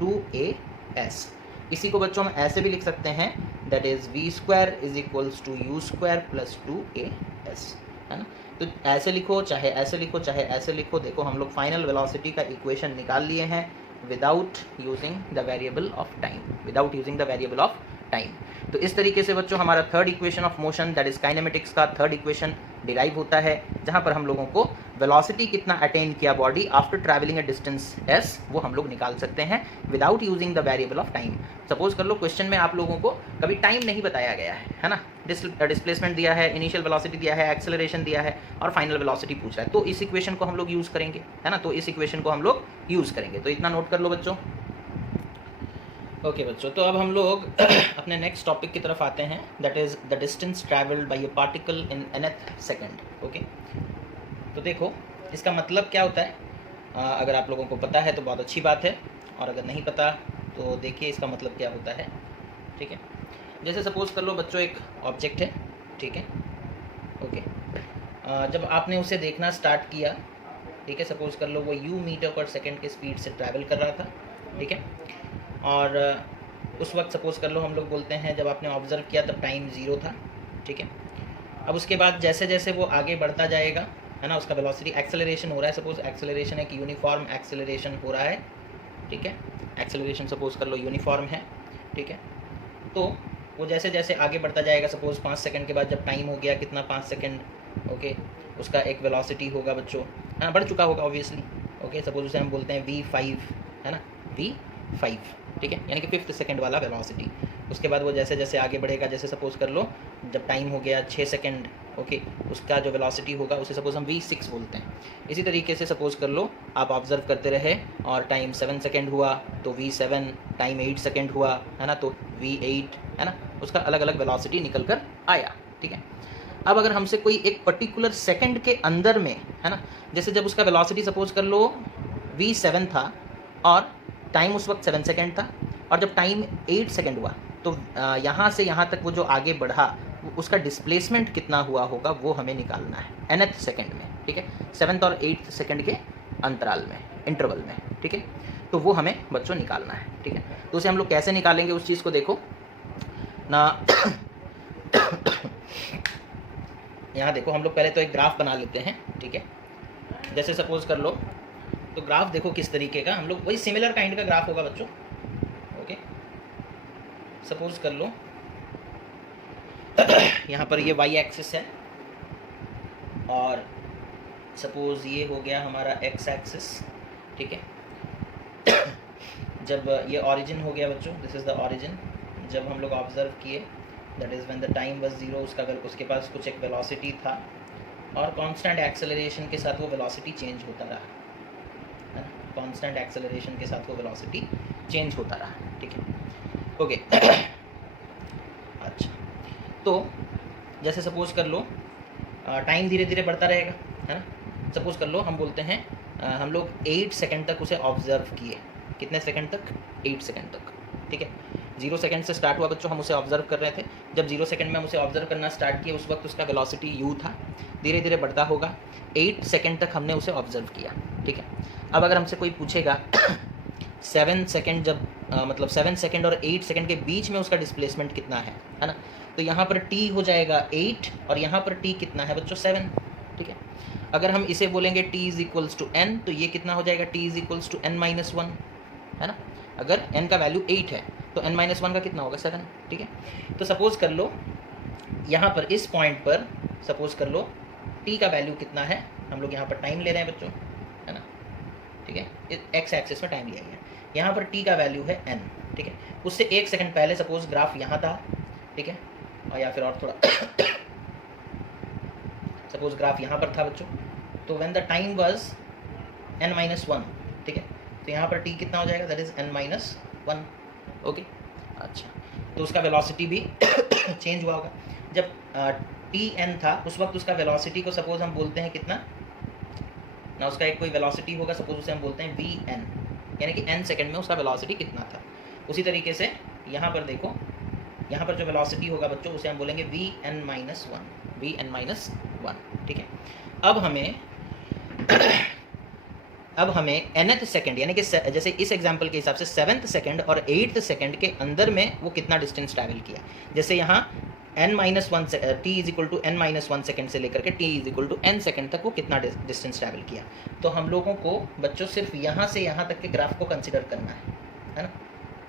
2as। इसी को बच्चों हम ऐसे भी लिख सकते हैं, that is v square is equals to u square plus 2as, है ना। तो ऐसे लिखो चाहे ऐसे लिखो चाहे ऐसे लिखो, देखो हम लोग फाइनल वेलोसिटी का इक्वेशन निकाल लिए हैं without using the variable of time, without using the variable of time. तो इस तरीके से बच्चों हमारा third equation of motion that is kinematics का थर्ड इक्वेशन डिराइव होता है, जहाँ पर हम लोगों को वेलोसिटी कितना अटेन किया बॉडी आफ्टर ट्रैवलिंग ए डिस्टेंस s, वो हम लोग निकाल सकते हैं without using the variable of time. Suppose कर लो क्वेश्चन में आप लोगों को कभी टाइम नहीं बताया गया है ना, डिस्प्लेसमेंट दिया है, इनिशियल वेलोसिटी दिया है, एक्सेलरेशन दिया है और फाइनल वेलोसिटी पूछ रहा है, तो इस इक्वेशन को हम लोग यूज़ करेंगे, है ना, तो इस इक्वेशन को हम लोग यूज़ करेंगे। तो इतना नोट कर लो बच्चों। ओके बच्चों, तो अब हम लोग अपने नेक्स्ट टॉपिक की तरफ आते हैं, that is the distance travelled bye A particle in nth second. Okay, तो देखो इसका मतलब क्या होता है, अगर आप लोगों को पता है तो बहुत अच्छी बात है, और अगर नहीं पता तो देखिए इसका मतलब क्या होता है, ठीक है। जैसे सपोज़ कर लो बच्चों एक ऑब्जेक्ट है, ठीक है, ओके, जब आपने उसे देखना स्टार्ट किया, ठीक है, सपोज़ कर लो वो u मीटर पर सेकेंड के स्पीड से ट्रैवल कर रहा था, ठीक है, और उस वक्त सपोज़ कर लो हम लोग बोलते हैं जब आपने ऑब्ज़र्व किया तब टाइम 0 था, ठीक है। अब उसके बाद जैसे जैसे वो आगे बढ़ता जाएगा, है ना, उसका वेलोसिटी एक्सेलरेशन हो रहा है, सपोज़ एक्सेलरेशन एक यूनिफॉर्म एक्सेलरेशन हो रहा है, ठीक है, एक्सेलरेशन सपोज़ कर लो यूनिफॉर्म है, ठीक है। तो वो जैसे जैसे आगे बढ़ता जाएगा, सपोज़ 5 सेकंड के बाद जब टाइम हो गया कितना 5 सेकंड, ओके, उसका एक वेलोसिटी होगा बच्चों, हाँ बढ़ चुका होगा ऑब्वियसली, ओके, सपोज उसे हम बोलते हैं v5, है ना, v5, ठीक है, यानी कि 5th सेकंड वाला वेलोसिटी। उसके बाद वो जैसे जैसे आगे बढ़ेगा, जैसे सपोज़ कर लो जब टाइम हो गया 6 सेकंड, ओके, उसका जो वेलोसिटी होगा उसे सपोज़ हम v6 बोलते हैं। इसी तरीके से सपोज़ कर लो आप ऑब्ज़र्व करते रहे और टाइम 7 सेकंड हुआ तो v7, टाइम 8 सेकंड हुआ, है ना, तो v8, है ना, उसका अलग अलग वेलोसिटी निकल कर आया, ठीक है। अब अगर हमसे कोई एक पर्टिकुलर सेकंड के अंदर में, है ना, जैसे जब उसका वेलोसिटी सपोज़ कर लो v7 था और टाइम उस वक्त 7 सेकंड था, और जब टाइम 8 सेकंड हुआ तो यहाँ से यहाँ तक वो जो आगे बढ़ा उसका डिस्प्लेसमेंट कितना हुआ होगा वो हमें निकालना है nth सेकंड में, ठीक है, 7th और 8th सेकंड के अंतराल में, इंटरवल में, ठीक है। तो वो हमें बच्चों निकालना है, ठीक है। तो उसे हम लोग कैसे निकालेंगे उस चीज़ को देखो ना। यहाँ देखो, हम लोग पहले तो एक ग्राफ बना लेते हैं, ठीक है। जैसे सपोज़ कर लो तो ग्राफ देखो किस तरीके का, हम लोग वही सिमिलर काइंड का ग्राफ होगा बच्चों, ओके। सपोज़ कर लो यहाँ पर ये y एक्सिस है और सपोज़ ये हो गया हमारा x एक्सिस, ठीक है। जब ये ओरिजिन हो गया बच्चों, दिस इज़ द ओरिजिन, जब हम लोग ऑब्ज़र्व किए that is when the time was 0, उसके पास कुछ एक वेलोसिटी था और कांस्टेंट एक्सेलरेशन के साथ वो वेलोसिटी चेंज होता रहा, है ना, कांस्टेंट एक्सेलरेशन के साथ वो वेलोसिटी चेंज होता रहा, ठीक है, ओके। अच्छा, तो जैसे सपोज़ कर लो टाइम धीरे धीरे बढ़ता रहेगा, है ना। सपोज़ कर लो हम बोलते हैं हम लोग 8 सेकंड तक उसे ऑब्ज़र्व किए, कितने सेकंड तक, 8 सेकंड तक, ठीक है। 0 सेकंड से स्टार्ट हुआ बच्चों, हम उसे ऑब्ज़र्व कर रहे थे, जब 0 सेकंड में हम उसे ऑब्ज़र्व करना स्टार्ट किए उस वक्त उसका वेलोसिटी u था, धीरे धीरे बढ़ता होगा, 8 सेकंड तक हमने उसे ऑब्ज़र्व किया, ठीक है। अब अगर हमसे कोई पूछेगा 7 सेकंड जब मतलब 7 सेकंड और 8 सेकंड के बीच में उसका डिस्प्लेसमेंट कितना है ना, तो यहाँ पर t हो जाएगा 8 और यहाँ पर t कितना है बच्चों 7, ठीक है। अगर हम इसे बोलेंगे t is equals to n, तो ये कितना हो जाएगा t is equals to n-1, है ना। अगर n का वैल्यू 8 है तो n-1 का कितना होगा 7, ठीक है। तो सपोज़ कर लो यहाँ पर इस पॉइंट पर सपोज़ कर लो t का वैल्यू कितना है, हम लोग यहाँ पर टाइम ले रहे हैं बच्चों, है ना, ठीक है, x एक्सिस में टाइम लिया गया, यहाँ पर t का वैल्यू है n, ठीक है। उससे 1 सेकंड पहले सपोज़ ग्राफ यहाँ था, ठीक है, और या फिर और थोड़ा सपोज़ ग्राफ यहाँ पर था बच्चों, तो when the time was n-1, ठीक है, तो यहाँ पर t कितना हो जाएगा, दैट इज़ n-1, ओके। अच्छा, तो उसका वेलोसिटी भी चेंज हुआ होगा, जब tn था उस वक्त उसका वेलोसिटी को सपोज़ हम बोलते हैं कितना ना, उसका एक कोई वेलोसिटी होगा, सपोज़ उसे हम बोलते हैं vn, यानी कि n सेकंड में उसका वेलोसिटी कितना था। उसी तरीके से यहाँ पर देखो, यहाँ पर जो वेलोसिटी होगा बच्चों उसे हम बोलेंगे vn-1, ठीक है। अब हमें nth सेकंड, यानी कि जैसे इस एग्जांपल के हिसाब से 7th सेकंड और 8th सेकंड के अंदर में वो कितना डिस्टेंस ट्रैवल किया, जैसे यहाँ n-1 t is equal to n-1 second से लेकर के t is equal to n second तक वो कितना डिस्टेंस ट्रैवल किया। तो हम लोगों को बच्चों सिर्फ यहाँ से यहाँ तक के ग्राफ को कंसिडर करना है ना,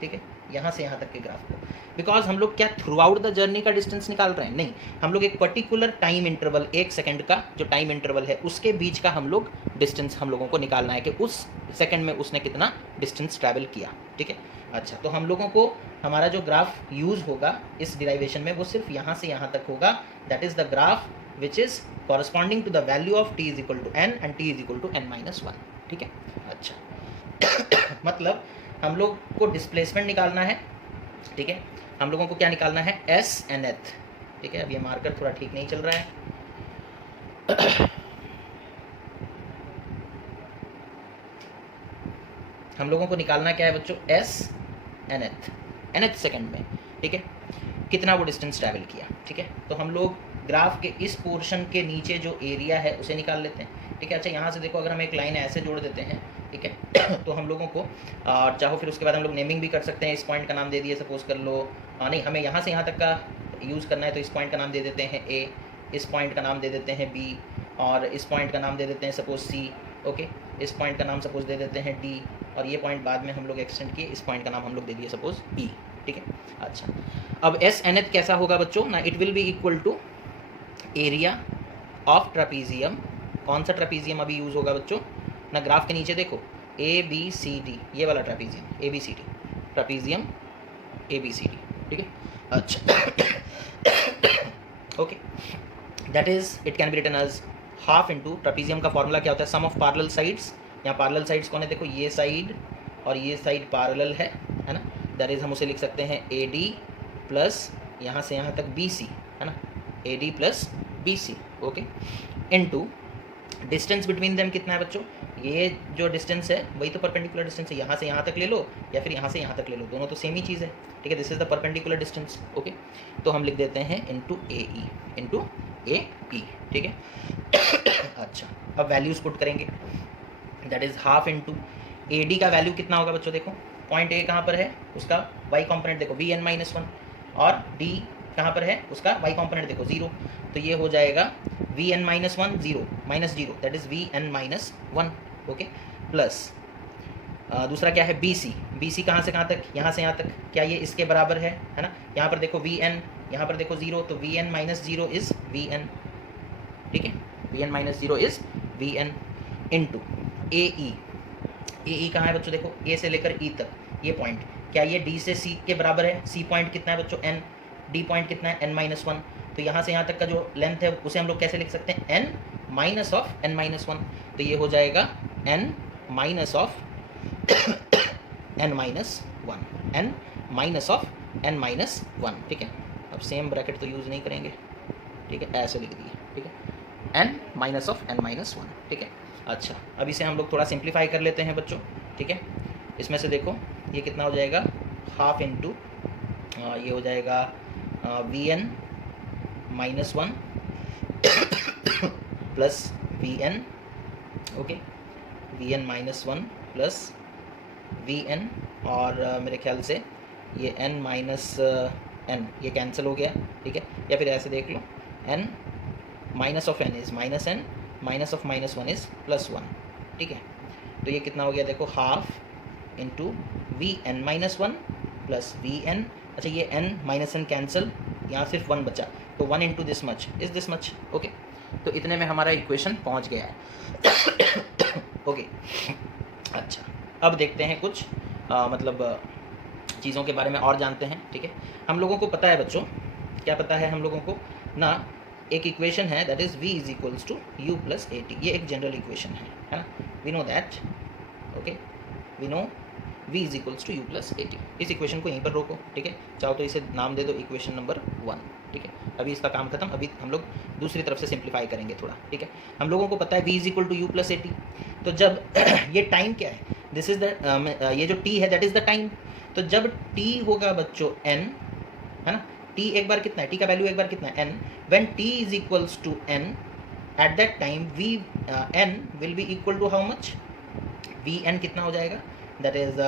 ठीक है, यहाँ से यहाँ तक के ग्राफ को, बिकॉज हम लोग क्या थ्रू आउट द जर्नी का डिस्टेंस निकाल रहे हैं, नहीं, हम लोग एक पर्टिकुलर टाइम इंटरवल, 1 सेकंड का जो टाइम इंटरवल है उसके बीच का हम लोग डिस्टेंस हम लोगों को निकालना है कि उस सेकंड में उसने कितना डिस्टेंस ट्रैवल किया, ठीक है। अच्छा, तो हम लोगों को हमारा जो ग्राफ यूज़ होगा इस डिराइवेशन में वो सिर्फ यहाँ से यहाँ तक होगा, that is the graph which is corresponding to the value of t is equal to n and t is equal to n-1, ठीक है। अच्छा मतलब हम लोग को डिस्प्लेसमेंट निकालना है, ठीक है, हम लोगों को क्या निकालना है s nth, ठीक है। अब ये मार्कर थोड़ा ठीक नहीं चल रहा है, हम लोगों को निकालना क्या है बच्चों s nth सेकंड में, ठीक है, कितना वो डिस्टेंस ट्रैवल किया, ठीक है। तो हम लोग ग्राफ के इस पोर्शन के नीचे जो एरिया है उसे निकाल लेते हैं, ठीक है। अच्छा, यहाँ से देखो अगर हम एक लाइन ऐसे जोड़ देते हैं, ठीक है, तो हम लोगों को चाहो फिर उसके बाद हम लोग नेमिंग भी कर सकते हैं, इस पॉइंट का नाम दे दिए सपोज़ कर लो, नहीं हमें यहाँ से यहाँ तक का यूज़ करना है तो इस पॉइंट का नाम दे देते हैं A, इस पॉइंट का नाम दे देते हैं B, और इस पॉइंट का नाम दे देते हैं सपोज़ C, ओके, इस पॉइंट का नाम सपोज़ दे देते हैं D, और ये पॉइंट बाद में हम लोग एक्सटेंड किए, इस पॉइंट का नाम हम लोग दे दिए सपोज़ E, ठीक है। अच्छा, अब एस एन एथ कैसा होगा बच्चों ना, it will be equal to area of trapezium. कौन सा ट्रेपीजियम अभी यूज़ होगा बच्चों ना, ग्राफ के नीचे देखो ए बी सी डी, ये वाला trapezium A B C D, trapezium A B C D, ठीक है। अच्छा okay, that is it can be written as half into, trapezium का फॉर्मूला क्या होता है, सम ऑफ पैरेलल साइड्स। यहाँ पैरेलल साइड्स कौन है, देखो ये साइड और ये साइड पैरेलल है ना, दैट इज हम उसे लिख सकते हैं ए डी प्लस यहाँ से यहाँ तक बी सी, है ना, A D plus B C, okay, into distance between them कितना है बच्चों, ये जो डिस्टेंस है वही तो परपेंडिकुलर डिस्टेंस है, यहाँ से यहाँ तक ले लो या फिर यहाँ से यहाँ तक ले लो, दोनों तो सेम ही चीज़ है, ठीक है। This is the perpendicular distance, okay. तो हम लिख देते हैं इनटू ए ई, ठीक है। अच्छा, अब वैल्यूज पुट करेंगे, that is half into A D का वैल्यू कितना होगा बच्चों, देखो पॉइंट ए कहाँ पर है, उसका वाई कॉम्पोनेंट देखो वी एन माइनस वन, और डी कहाँ पर है, उसका वाई कॉम्पोनेंट देखो 0, तो ये हो जाएगा v n minus one zero minus zero, that is v n minus one, okay, plus दूसरा क्या है बी सी कहाँ से कहाँ तक, यहाँ से यहाँ तक, क्या ये इसके बराबर है ना, यहाँ पर देखो वी एन, यहाँ पर देखो 0, तो v n minus zero is v n, ठीक है, v n minus zero is v n, into A E कहाँ है बच्चों, देखो ए से लेकर ई तक ये पॉइंट, क्या ये डी से सी के बराबर है, सी पॉइंट कितना है बच्चों एन, डी पॉइंट कितना है एन माइनस वन, तो यहाँ से यहाँ तक का जो लेंथ है उसे हम लोग कैसे लिख सकते हैं, n minus of n minus one, तो ये हो जाएगा n minus of n minus one, n minus of n minus one, ठीक है। अब सेम ब्रैकेट तो यूज़ नहीं करेंगे, ठीक है, ऐसे लिख दिए, ठीक है, n minus of n minus one, ठीक है। अच्छा, अब इसे हम लोग थोड़ा सिंप्लीफाई कर लेते हैं बच्चों, ठीक है। इसमें से देखो ये कितना हो जाएगा, हाफ इंटू ये हो जाएगा v n minus one plus v n, okay, v n minus one plus v n, और मेरे ख्याल से ये n माइनस एन ये कैंसिल हो गया, ठीक है, या फिर ऐसे देख लो n minus of n is minus n, minus of minus one is plus one, ठीक है। तो ये कितना हो गया, देखो half into v n minus one plus v n, अच्छा ये n माइनस एन कैंसिल, यहाँ सिर्फ वन बचा, तो one into this much is this much, okay. तो इतने में हमारा इक्वेशन पहुँच गया है, ओके। अच्छा, अब देखते हैं कुछ मतलब चीज़ों के बारे में और जानते हैं, ठीक है। हम लोगों को पता है बच्चों, क्या पता है हम लोगों को ना, एक इक्वेशन है that is v is equals to u plus a t, ये एक जनरल इक्वेशन है ना, we know that, okay, we know v is equals to u plus a t. इस इक्वेशन को यहीं पर रोको, ठीक है, चाहो तो इसे नाम दे दो इक्वेशन नंबर 1, ठीक है। अभी इसका काम खत्म, अभी हम लोग दूसरी तरफ से सिंप्लीफाई करेंगे थोड़ा, ठीक है। हम लोगों को पता है v is equal to u plus a t, तो जब ये टाइम क्या है, दिस इज द ये जो t है दैट इज द टाइम, तो जब t होगा बच्चों n, है ना, t एक बार कितना है, t का वैल्यू एक बार कितना है n, when t is equals to n at that time v n will be equal to how much, v n कितना हो जाएगा, that is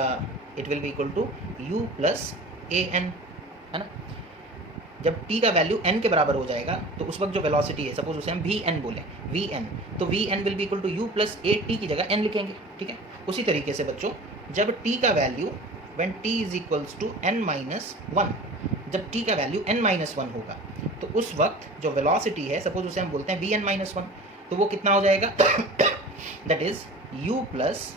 it will be equal to u plus a n, है ना। जब t का वैल्यू n के बराबर हो जाएगा तो उस वक्त जो वेलोसिटी है, सपोज उसे हम वी एन बोले, वी एन, तो v n will be equal to u plus a t की जगह n लिखेंगे, ठीक है। उसी तरीके से बच्चों जब t का value when t is equals to n minus one, जब t का वैल्यू n माइनस वन होगा तो उस वक्त जो वेलोसिटी है, सपोज उसे हम बोलते हैं वी एन माइनस वन, तो वो कितना हो जाएगा, that is u plus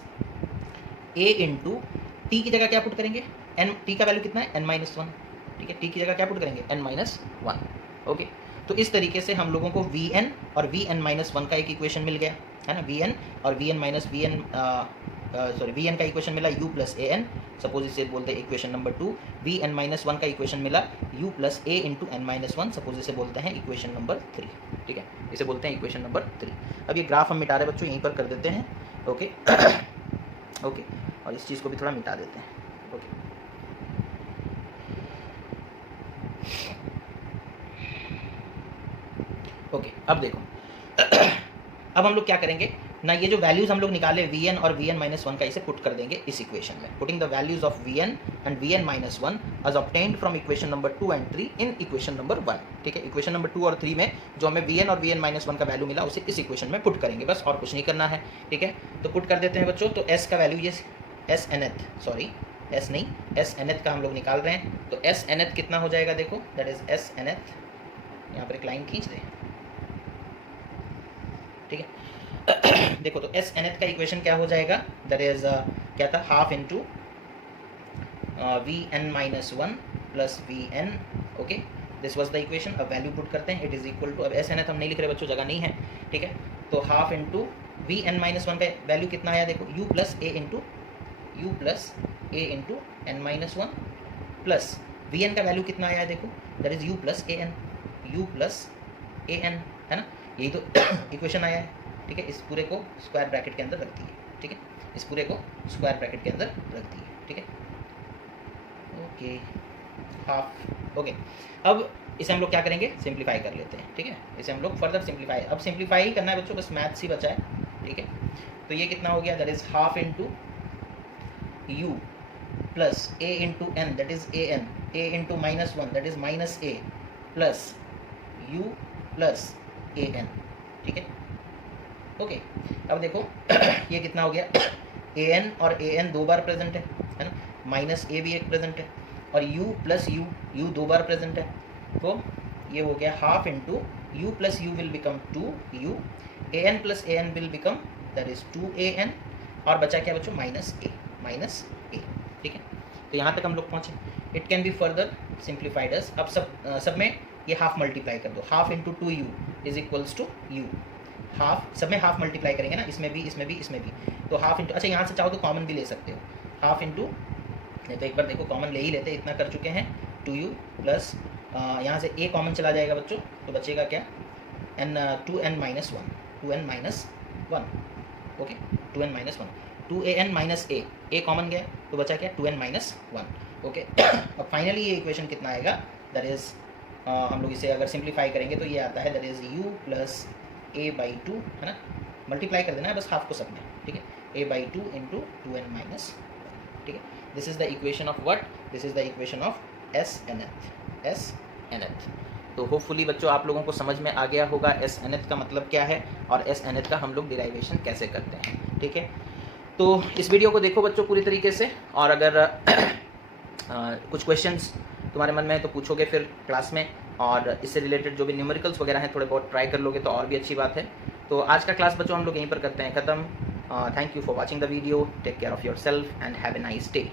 a into T की जगह क्या पुट करेंगे, n, t का वैल्यू कितना है n माइनस वन, ठीक है, t की जगह क्या पुट करेंगे n माइनस वन, ओके। तो इस तरीके से हम लोगों को वी एन और वी एन माइनस वन का एक इक्वेशन मिल गया, है ना, वी एन और v n minus v n sorry v n का इक्वेशन मिला u plus a n, suppose इसे बोलते हैं equation number 2, v n minus one का इक्वेशन मिला u plus a into n minus one, suppose इसे बोलते हैं इक्वेशन नंबर 3, ठीक है, इसे बोलते हैं इक्वेशन नंबर 3। अब ये ग्राफ हम मिटा रहे बच्चों, यहीं पर कर देते हैं, ओके ओके, और इस चीज़ को भी थोड़ा मिटा देते हैं, ओके। ओके, अब देखो अब हम लोग क्या करेंगे ना, ये जो वैल्यूज हम लोग निकाले वी एन और वी एन माइनस वन का, इसे पुट कर देंगे इस इक्वेशन में, putting the values of v n and v n minus one as obtained from equation number 2 and 3 in equation number 1, ठीक है। इक्वेशन नंबर 2 और 3 में जो हमें वी एन और वी एन माइनस वन का वैल्यू मिला उसे इस इक्वेशन में पुट करेंगे, बस और कुछ नहीं करना है, ठीक है। तो पुट कर देते हैं बच्चों, तो एस का वैल्यू ये एस एन एथ, सॉरी एस नहीं, एस nth का हम लोग निकाल रहे हैं। तो एस nth कितना हो जाएगा देखो, दैट इज एस nth, यहाँ पर एक लाइन खींच दें, ठीक है। देखो तो एस nth का इक्वेशन क्या हो जाएगा, दैट इज क्या था, half into v n minus one plus v n, okay, this was the equation. अब वैल्यू पुट करते हैं, इट इज इक्वल टू, अब एस nth हम नहीं लिख रहे बच्चों, जगह नहीं है, ठीक है। तो half into v n minus one का वैल्यू कितना आया देखो, u plus a into n minus one, plus v n का वैल्यू कितना आया है देखो, that is u plus a n, है ना, यही तो इक्वेशन आया है, ठीक है। इस पूरे को स्क्वायर ब्रैकेट के अंदर रख दिए, ठीक है, इस पूरे को स्क्वायर ब्रैकेट के अंदर रख दिए, ठीक है, ओके, हाफ, ओके। अब इसे हम लोग क्या करेंगे, सिंप्लीफाई कर लेते हैं, ठीक है, इसे हम लोग फर्दर सिंप्लीफाई, अब सिंप्लीफाई ही करना है बच्चों, बस मैथ्स ही बचा है, ठीक है। तो ये कितना हो गया, that is half into u plus a into n, that is a n, a into minus one, that is minus a, plus u plus a n, ठीक है, ओके। अब देखो ये कितना हो गया, ए एन और ए एन दो बार प्रेजेंट है ना, माइनस ए भी एक प्रेजेंट है, और यू प्लस यू दो बार प्रेजेंट है, तो ये हो गया half into u plus u will become two u, a n plus a n will become that is two a n, और बचा क्या बच्चों, माइनस ए, ठीक है। तो यहाँ तक हम लोग पहुँचे। It can be further simplified as, अब सब में ये हाफ मल्टीप्लाई कर दो, half into two u is equals to u, half, सब में हाफ मल्टीप्लाई करेंगे ना, इसमें भी, तो हाफ इंटू, अच्छा यहाँ से चाहो तो कॉमन भी ले सकते हो, हाफ इंटू, नहीं तो एक बार देखो कॉमन ले ही लेते, इतना कर चुके हैं, टू यू प्लस यहाँ से ए कॉमन चला जाएगा बच्चों, तो बचेगा क्या, n, two n minus one, okay, two n minus one, two a n minus a common गया, तो बचा क्या, two n minus one, okay. अब फाइनली ये इक्वेशन कितना आएगा, दैट इज हम लोग इसे अगर सिंप्लीफाई करेंगे तो ये आता है, that is u plus A by to, है ना, मल्टीप्लाई कर देना है बस हाफ को सब में, ठीक है, a by two into two n minus, ठीक है। This is the equation of what, this is the equation of S nth। तो होपफुली बच्चों आप लोगों को समझ में आ गया होगा एस nth का मतलब क्या है और एस nth का हम लोग डिराइवेशन कैसे करते हैं, ठीक है। तो इस वीडियो को देखो बच्चों पूरी तरीके से, और अगर कुछ क्वेश्चंस तुम्हारे मन में है तो पूछोगे फिर क्लास में, और इससे रिलेटेड जो भी न्यूमेरिकल्स वगैरह हैं थोड़े बहुत ट्राई कर लोगे तो और भी अच्छी बात है। तो आज का क्लास बच्चों हम लोग यहीं पर करते हैं ख़त्म। Thank you for watching the video, take care of yourself and have a nice day.